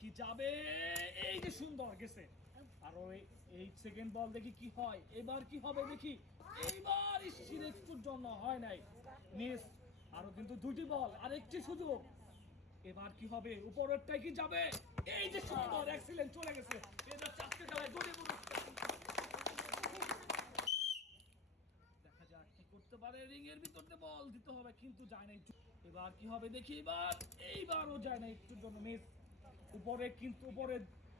কি যাবে, এই যে সুন্দর গেছে। আর ওই এই সেকেন্ড বল দেখি কি হয়, এবার কি হবে দেখি। এইবার ইসির একটুর জন্য হয় নাই, মিস। আরো কিন্তু দুটি বল আর একটি সুযোগ। এবার কি হবে, উপরেরটাই কি যাবে, এই যে সুন্দর এক্সিলেন্ট চলে গেছে। এটা চারটে খেলায় দুটি পুরস্কার। দেখা যাক কি করতে পারে, রিং এর ভিতরে বল দিতে হবে কিন্তু যায় না। এবার কি হবে দেখি, এবার এইবারও যায় না, একটুর জন্য মিস। উপরে কিন্তু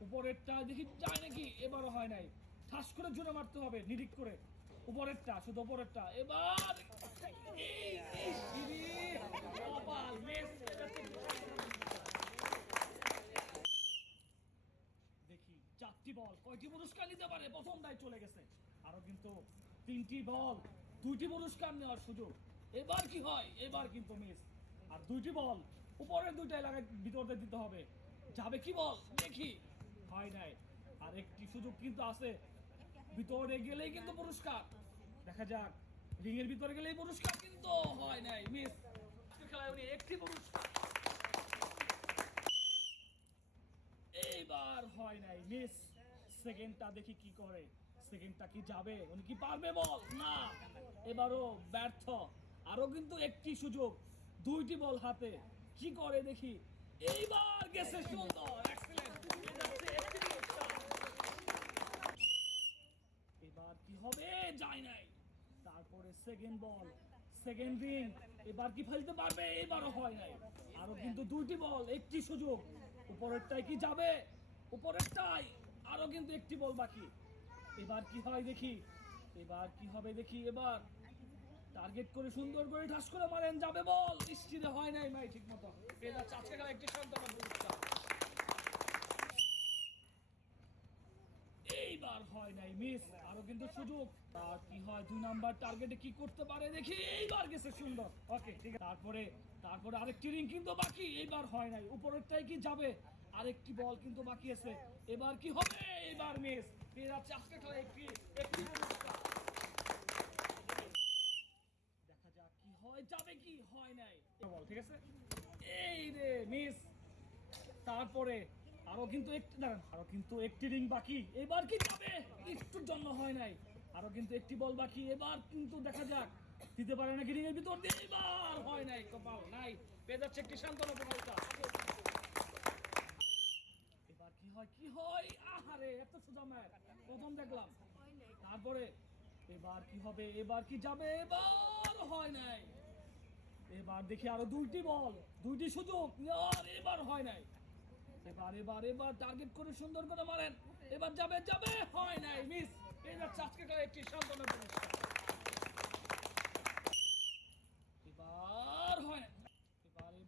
উপরেরটা দেখি যায় নাকি, এবারও হয় নাই। ঠাস করে জোরে মারতে হবে, নিরিক করে উপরেরটা, শুধু উপরেরটা। এবার এই সিঁড়ি, কপাল, মিস। দেখি চারটি বল কয়টি পুরস্কার নিতে পারে, প্রথমটাই চলে গেছে। আরো কিন্তু তিনটি বল, দুইটি পুরস্কার নেওয়ার সুযোগ। এবার কি হয়, এবার কিন্তু মিস। আর দুইটি বল, উপরের দুইটা এলাকায় ভিতরে দিতে হবে। যাবে কি বল দেখি, হয় নাই। আর একটি সুযোগ কিন্তু আছে, ভিতরে গেলেই কিন্তু পুরস্কার। দেখা যাক, রিং এর ভিতরে গেলেই পুরস্কার, কিন্তু হয় নাই, মিস। খেলায় উনি একটি পুরস্কার, এইবার হয় নাই, মিস। সেকেন্ডটা দেখি কি করে, সেকেন্ডটা কি যাবে, উনি কি পারবে বল, না, এবারও ব্যর্থ। আরো কিন্তু একটি সুযোগ, দুইটি বল হাতে, কি করে দেখি। এইবার গেছে, সুন্দর, এক্সেলেন্ট। এবার কি হবে, যায় নাই। তারপরে সেকেন্ড বল, সেকেন্ড রিং, এবার কি ফেলতে পারবে, এবারও হয় নাই। আরো কিন্তু দুইটি বল, একটি সুযোগ, উপরেরটাই কি যাবে, উপরেরটাই। আরো কিন্তু একটি বল বাকি, এবার কি হয় দেখি, এবার কি হবে দেখি। এবার টার্গেট করে সুন্দর করে ঠাস করে মারেন, যাবে বল, নিশ্চিত হয় নাই ভাই ঠিক মতো। এটা আজকে খেলা একটি সান্ত্বনা পুরস্কার, এইবার হয় নাই, মিস। আরো কিন্তু সুযোগ, আর কি হয়, দুই নাম্বার টার্গেটে কি করতে পারে দেখি। এইবার গেছে, সুন্দর, ওকে ঠিক আছে। তারপরে আরেকটি রিং কিন্তু বাকি, এইবার হয় নাই। উপরেরটাই কি যাবে, আরেকটি বল কিন্তু বাকি আছে, এবার কি হবে, এইবার মিস। পেয়ে যাচ্ছে আজকে খেলা একটি একটি পুরস্কার। দেখা যাক কি হয়, যাবে কি, হয় নাই বল, ঠিক আছে। এই রে মিস। তারপরে আরো কিন্তু একটি রিং বাকি, এবার কি যাবে, একটুর জন্য হয় নাই। আরো কিন্তু একটি বল বাকি, এবার কিন্তু দেখা যাক দিতে পারে নাকি রিং এর ভিতর দিয়ে, এবার হয় নাই, কপাল নাই। পেয়ে যাচ্ছে একটি সান্ত্বনা পুরস্কার। এবার কি হয়, কি হয়, আহারে এত সোজা ম্যাচ, প্রথম দেখলাম। তারপরে এবার কি হবে, এবার কি যাবে, এবার হয় নাই। এবার দেখি আরো দুইটি বল, দুইটি সুযোগ, আর এবার হয় নাই। এবার টার্গেট করে সুন্দর করে মারেন, এবার যাবে, যাবে, হয় নাই, মিস। এই যাচ্ছে আজকে একটি সান্ত্বনা পুরস্কার। এবার হয়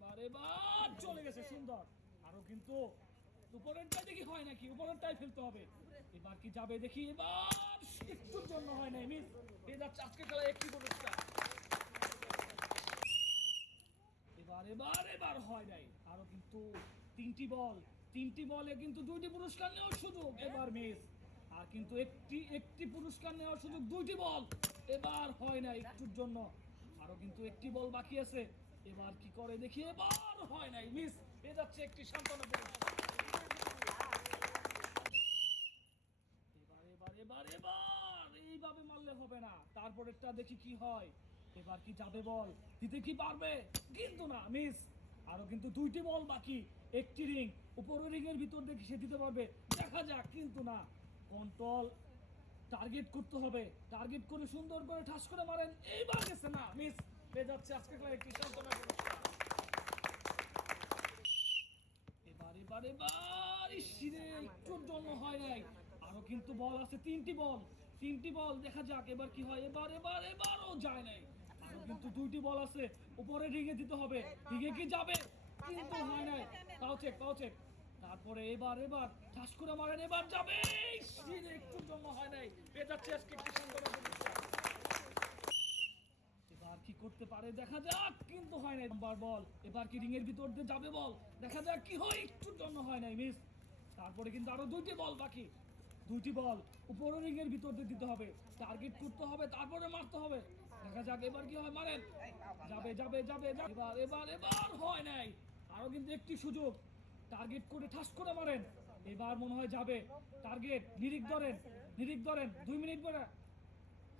না, এবার চলে গেছে, সুন্দর। আরো কিন্তু উপরেরটাই দেখি হয় নাকি, উপরেরটাই ফেলতে হবে। এবার কি যাবে দেখি, এবার একটুর জন্য হয় নাই, মিস। এই যাচ্ছে আজকে খেলা একটি পুরস্কার। এবার হয় নাই। আরো কিন্তু তিনটি বল, তিনটি বলে কিন্তু দুইটি পুরস্কার নেওয়ার সুযোগ, এবার মিস। আর কিন্তু একটি একটি পুরস্কার নেওয়ার সুযোগ, দুইটি বল, এবার হয় না, একটুর জন্য। আরো কিন্তু একটি বল বাকি আছে, এবার কি করে দেখি, এবার হয় নাই, মিস। এ যাচ্ছে একটি সান্ত্বনা পুরস্কার। এবার এইভাবে মারলে হবে না, তারপরেরটা দেখি কি হয়। এবার কি যাবে বল, দিতে কি পারবে, কিন্তু না, মিস। আরো কিন্তু দুইটি বল বাকি, একটি রিং, উপরের রিং এর ভিতর দেখি সে দিতে পারবে, দেখা যাক, কিন্তু না। কন্ট্রোল, টার্গেট করতে হবে, টার্গেট করে সুন্দর করে ঠাস করে মারেন, এইবার গেছে, না, মিস। পেয়ে যাচ্ছে আজকে খেলা একটি সান্ত্বনা পুরস্কার। এবার ইসিরে একটুর জন্য হয় নাই। আরো কিন্তু বল আছে, তিনটি বল, দেখা যাক এবার কি হয়। এবারও যায় নাই। আরো কিন্তু দুইটি বল আছে, উপরে রিঙে দিতে হবে, রিঙে কি যাবে, কিন্তু হয় নাই। তাও চেক। তারপরে এবার ঠাস করে মারেন, এবার যাবে, ইসিরে একটুর জন্য হয় নাই। পেয়ে যাচ্ছে আজকে একটি সুন্দর পুরস্কার। এবার কি করতে পারে দেখা যাক, কিন্তু হয় নাই। নাম্বার বল, এবার কি রিং এর ভিতর দিয়ে যাবে বল, দেখা যাক কি হয়, একটুর জন্য হয় নাই, মিস। তারপরে কিন্তু আরো দুইটি বল বাকি, দুইটি বল উপরে রিং এর ভিতর দিয়ে দিতে হবে, টার্গেট করতে হবে, তারপরে মারতে হবে। দেখা যাক এবার কি হয়, মারেন, যাবে। এবার হয় নাই। আরো কিন্তু একটি সুযোগ, টার্গেট করে ঠাস করে মারেন। এবার মনে হয় যাবে। টার্গেট, নিরিখ ধরেন, 2 মিনিট পরে।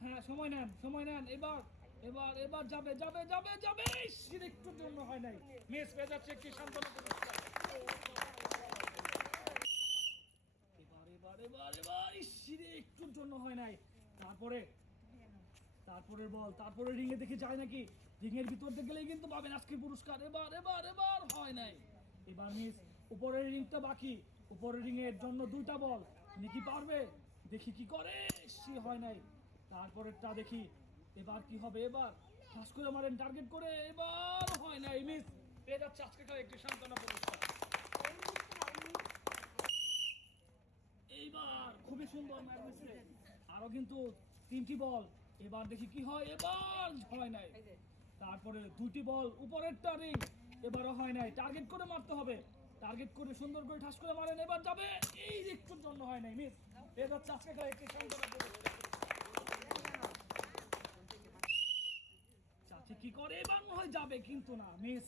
হ্যাঁ, সময় নেন। এবার এবার এবার যাবে যাবে যাবে যাবে। ইস, একটুর জন্য হয় নাই, মিস পেয়ে যাচ্ছে একটি সান্ত্বনা পুরস্কার। এবার ইস, একটুর জন্য হয় নাই। তারপরের বল, তারপরে রিংয়ে দেখে যায় নাকি, রিংয়ের ভিতর দিয়ে গেলেই কিন্তু পাবেন আজকের পুরস্কার। এবার হয় নাই, এবার মিস। উপরের রিংটা বাকি, উপরের রিংয়ের জন্য 2টা বল, কি পারবে, দেখি কি করে। সে হয় নাই। তারপরেরটা দেখি, এবার কি হবে। এবার ঠাস করে মারেন টার্গেট করে, এবার হয় নাই, মিস পেয়ে যাচ্ছে আজকে খেলা একটি সান্ত্বনা পুরস্কার। এইবার খুবই সুন্দর ম্যাচ মিসে, আরো কিন্তু 3টি বল। এবার দেখি কি হয়, এবার হয় নাই। তারপরে 2টি বল, উপরেরটা রিং, এবারও হয় নাই। টার্গেট করে মারতে হবে, টার্গেট করে সুন্দর করে ঠাস করে মারেন, এবার যাবে। এই একটুর জন্য হয় নাই, মিস পেয়ে যাচ্ছে আজকে খেলা একটি সান্ত্বনা পুরস্কার। চাচি কি করে, এবার মনে হয় যাবে কিন্তু না, মিস।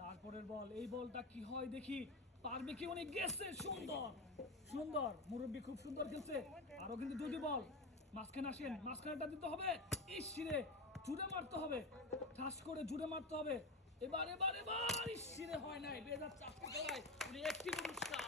তারপরের বল, এই বলটা কি হয় দেখি, পারবে কি, উনি গেছে। সুন্দর মুরব্বী খুব সুন্দর খেলছে। আরো কিন্তু 2টি বল, মাঝখানে আসেন, মাঝখানেটা দিতে হবে। ইসিরে জুড়ে মারতে হবে, ঠাস করে জুড়ে মারতে হবে। এবার ইসিরে হয় নাই, পেয়ে যাচ্ছে আজকে খেলায় উনি একটি পুরস্কার।